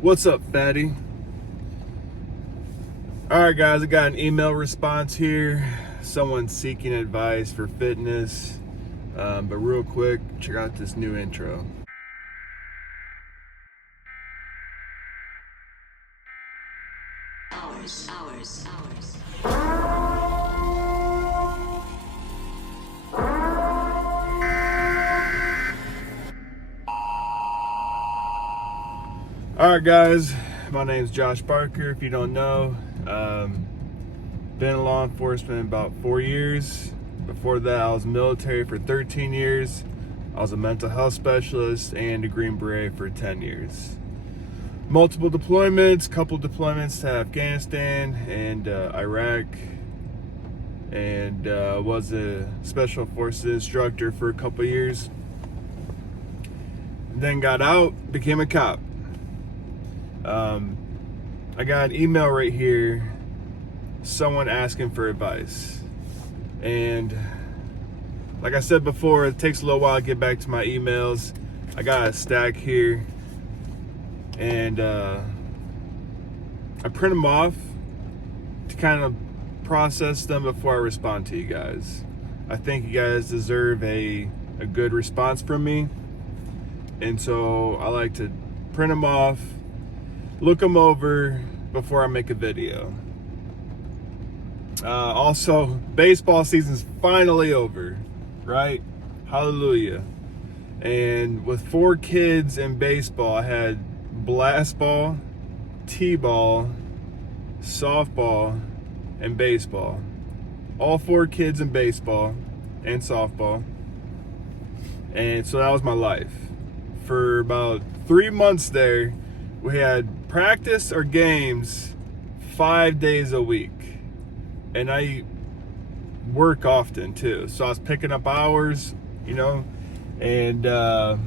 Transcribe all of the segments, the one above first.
What's up, fatty? Alright guys, I got an email response here. Someone seeking advice for fitness. But real quick, check out this new intro. Hours. Alright guys, my name's Josh Barker, if you don't know. Been in law enforcement about 4 years. Before that, I was military for 13 years. I was a mental health specialist and a Green Beret for 10 years. Multiple deployments, couple deployments to Afghanistan and Iraq, and was a special forces instructor for a couple years. Then got out, became a cop. I got an email right here, someone asking for advice. And like I said before, it takes a little while to get back to my emails. I got a stack here, and I print them off to kind of process them before I respond to you guys. I think you guys deserve a good response from me, and so I like to print them off, look them over before I make a video. Also, baseball season's finally over, right? Hallelujah. And with 4 kids in baseball, I had blast ball, t-ball, softball, and baseball. All 4 kids in baseball and softball. And so that was my life. For about 3 months there, we had practice or games 5 days a week. And I work often too. So I was picking up hours, and I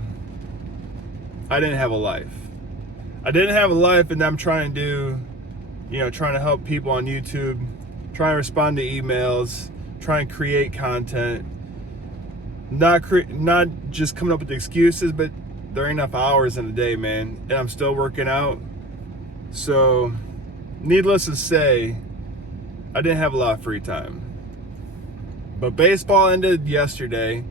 didn't have a life. And I'm trying to do, trying to help people on YouTube, trying to respond to emails, trying to create content. Not just coming up with excuses, but there ain't enough hours in the day, man. And I'm still working out. So, needless to say, I didn't have a lot of free time. But baseball ended yesterday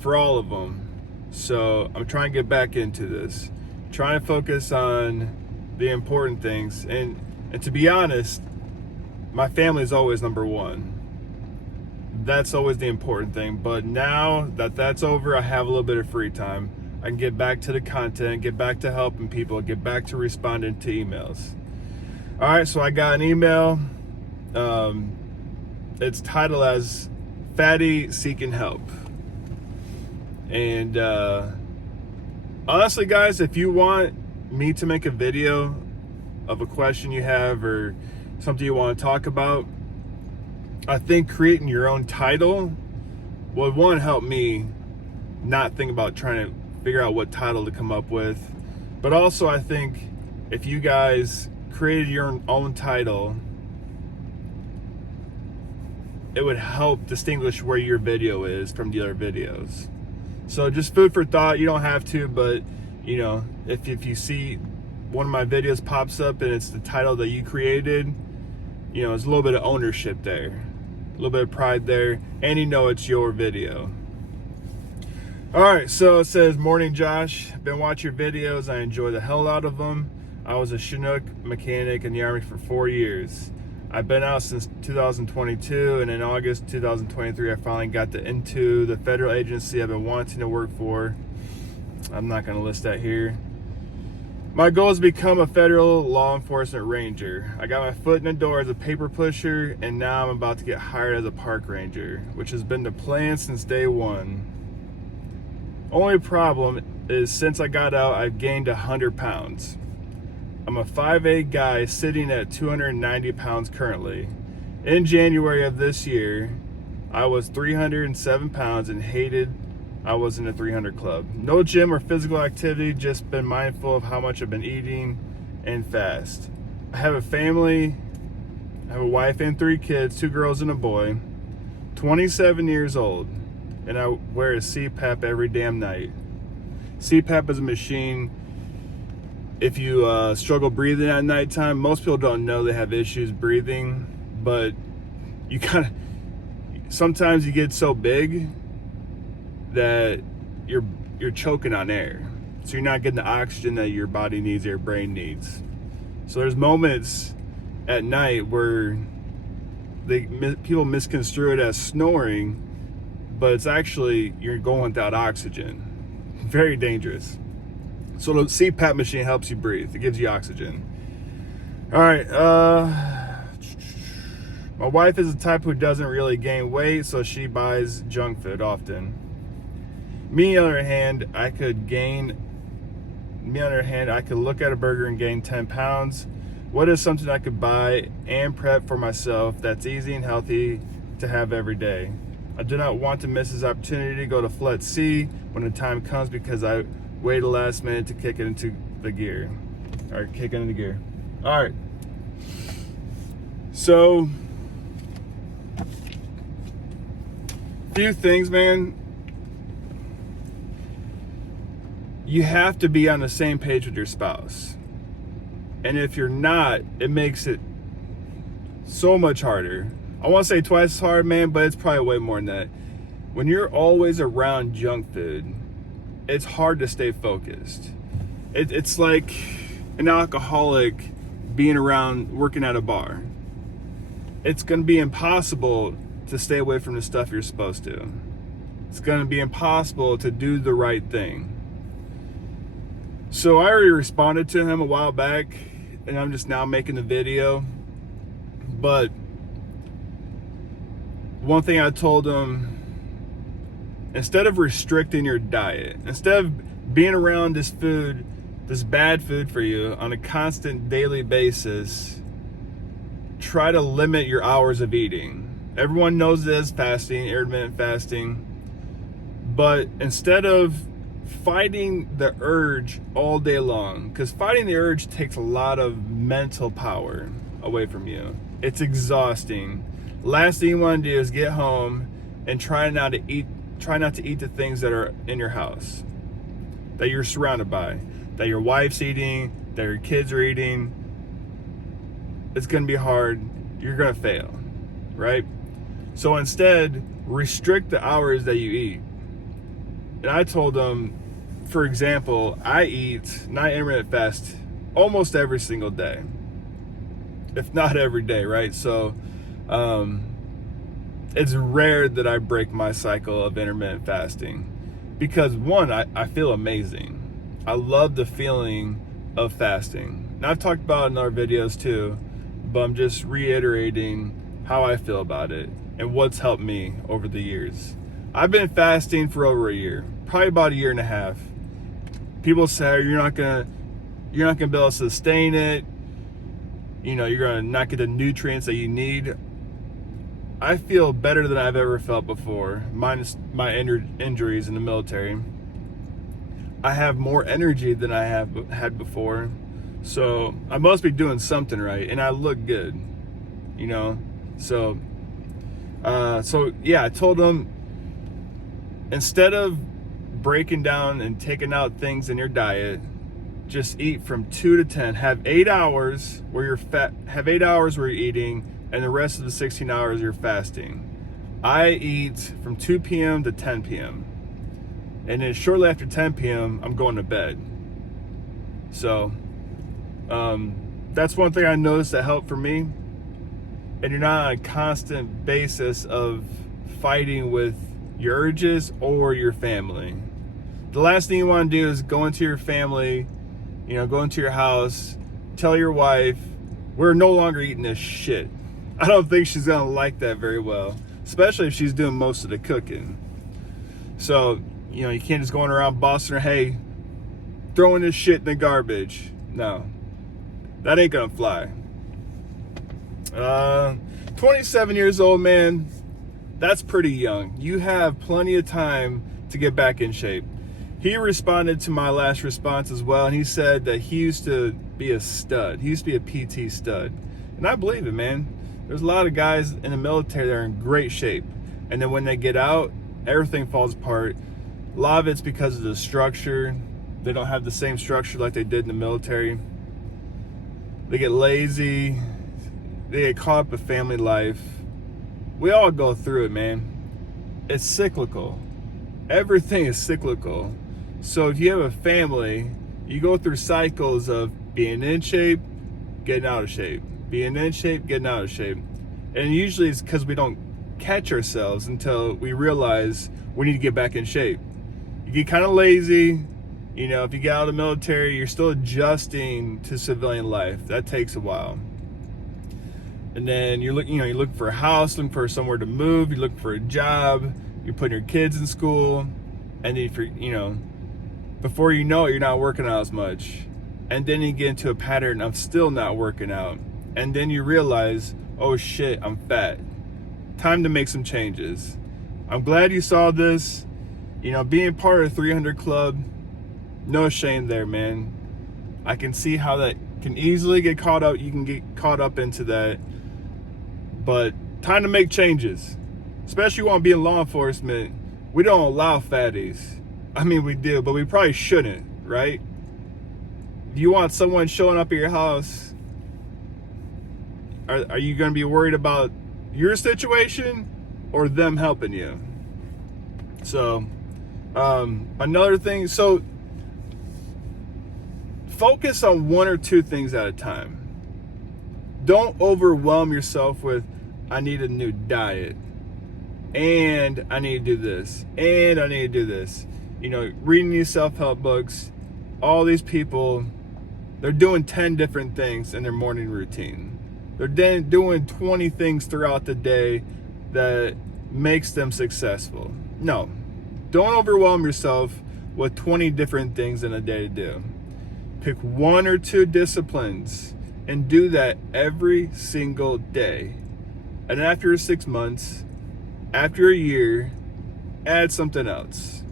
for all of them. So I'm trying to get back into this. Trying to focus on the important things. And to be honest, my family is always number one. That's always the important thing. But now that that's over, I have a little bit of free time. I can get back to the content, get back to helping people, get back to responding to emails. All right, so I got an email. It's titled as Fatty Seeking Help. And honestly, guys, if you want me to make a video of a question you have or something you want to talk about, I think creating your own title would, one, help me not think about trying to figure out what title to come up with. But also, I think if you guys created your own title, it would help distinguish where your video is from the other videos. So just food for thought. You don't have to, but if you see one of my videos pops up and it's the title that you created, there's a little bit of ownership there, a little bit of pride there, and it's your video. All right, so it says, "Morning, Josh. Been watching your videos. I enjoy the hell out of them. I was a Chinook mechanic in the Army for 4 years. I've been out since 2022, and in August 2023, I finally got into the federal agency I've been wanting to work for. I'm not going to list that here. My goal is to become a federal law enforcement ranger. I got my foot in the door as a paper pusher, and now I'm about to get hired as a park ranger, which has been the plan since day one. Only problem is since I got out, I've gained 100 pounds. I'm a 5'8" guy sitting at 290 pounds currently. In January of this year, I was 307 pounds and hated I was in the 300 club. No gym or physical activity, just been mindful of how much I've been eating and fast. I have a family, I have a wife and 3 kids, 2 girls and a boy, 27 years old, and I wear a CPAP every damn night. CPAP is a machine If you struggle breathing at nighttime, most people don't know they have issues breathing, but you kind of, sometimes you get so big that you're choking on air. So you're not getting the oxygen that your body needs, your brain needs. So there's moments at night where people misconstrue it as snoring, but it's actually you're going without oxygen. Very dangerous. So the CPAP machine helps you breathe. It gives you oxygen. All right. My wife is the type who doesn't really gain weight, so she buys junk food often. Me, on the other hand, I could look at a burger and gain 10 pounds. What is something I could buy and prep for myself that's easy and healthy to have every day? I do not want to miss this opportunity to go to Flat C when the time comes because I waited the last minute to kick it into the gear. Or kick it into gear. All right. So, few things, man. You have to be on the same page with your spouse. And if you're not, it makes it so much harder. I want to say twice as hard, man, but it's probably way more than that. When you're always around junk food, it's hard to stay focused. It's like an alcoholic being around working at a bar. It's going to be impossible to stay away from the stuff you're supposed to. It's going to be impossible to do the right thing. So I already responded to him a while back, and I'm just now making the video. But one thing I told him, instead of restricting your diet, instead of being around this food, this bad food for you on a constant daily basis, try to limit your hours of eating. Everyone knows this, fasting, intermittent fasting. But instead of fighting the urge all day long, because fighting the urge takes a lot of mental power away from you. It's exhausting. Last thing you want to do is get home and try not to eat the things that are in your house, that you're surrounded by, that your wife's eating, that your kids are eating. It's going to be hard. You're going to fail, right? So instead, restrict the hours that you eat. And I told them, for example, I eat, not intermittent fast, almost every single day, if not every day, right? So it's rare that I break my cycle of intermittent fasting because, one, I feel amazing. I love the feeling of fasting. And I've talked about it in our videos too, but I'm just reiterating how I feel about it and what's helped me over the years. I've been fasting for over a year, probably about a year and a half. People say you're not gonna be able to sustain it. You know, you're gonna not get the nutrients that you need. I feel better than I've ever felt before, minus my injuries in the military. I have more energy than I have had before, so I must be doing something right, and I look good, you know. So yeah, I told them, instead of breaking down and taking out things in your diet, just eat from 2 to 10. Have 8 hours where you're have 8 hours where you're eating, and the rest of the 16 hours you're fasting. I eat from 2 p.m. to 10 p.m. and then shortly after 10 p.m. I'm going to bed. So that's one thing I noticed that helped for me. And you're not on a constant basis of fighting with your urges or your family. The last thing you want to do is go into your family, go into your house, tell your wife, we're no longer eating this shit. I don't think she's gonna like that very well, especially if she's doing most of the cooking. So, you can't just go around bossing her, hey, throwing this shit in the garbage. No, that ain't gonna fly. 27 years old, man, that's pretty young. You have plenty of time to get back in shape. He responded to my last response as well, and he said that he used to be a stud. He used to be a PT stud. And I believe it, man. There's a lot of guys in the military that are in great shape, and then when they get out, everything falls apart. A lot of it's because of the structure, They don't have the same structure like they did in the military. They get lazy. They get caught up with family life. We all go through it, man. It's cyclical. Everything is cyclical. So if you have a family, you go through cycles of being in shape, getting out of shape, being in shape, getting out of shape. And usually it's because we don't catch ourselves until we realize we need to get back in shape. You get kind of lazy. You know, if you get out of the military, you're still adjusting to civilian life. That takes a while. And then you're looking for a house, looking for somewhere to move, you're looking for a job, you're putting your kids in school, and then before you know it, you're not working out as much. And then you get into a pattern of still not working out. And then you realize, oh shit, I'm fat. Time to make some changes. I'm glad you saw this. Being part of the 300 Club, no shame there, man. I can see how that can easily get caught up. You can get caught up into that. But time to make changes. Especially when being law enforcement, we don't allow fatties. I mean, we do, but we probably shouldn't, right? Do you want someone showing up at your house? Are you going to be worried about your situation or them helping you? So, another thing, so focus on one or two things at a time. Don't overwhelm yourself with, I need a new diet, and I need to do this, and I need to do this. Reading these self-help books, all these people, they're doing 10 different things in their morning routine. They're doing 20 things throughout the day that makes them successful. No, don't overwhelm yourself with 20 different things in a day to do. Pick one or two disciplines and do that every single day. And after 6 months, after a year, add something else.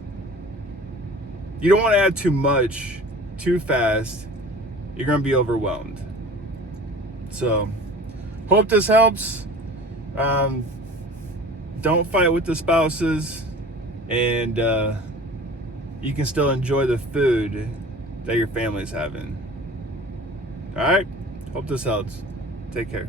You don't want to add too much, too fast. You're going to be overwhelmed. So, hope this helps. Don't fight with the spouses, and you can still enjoy the food that your family's having. All right? Hope this helps. Take care.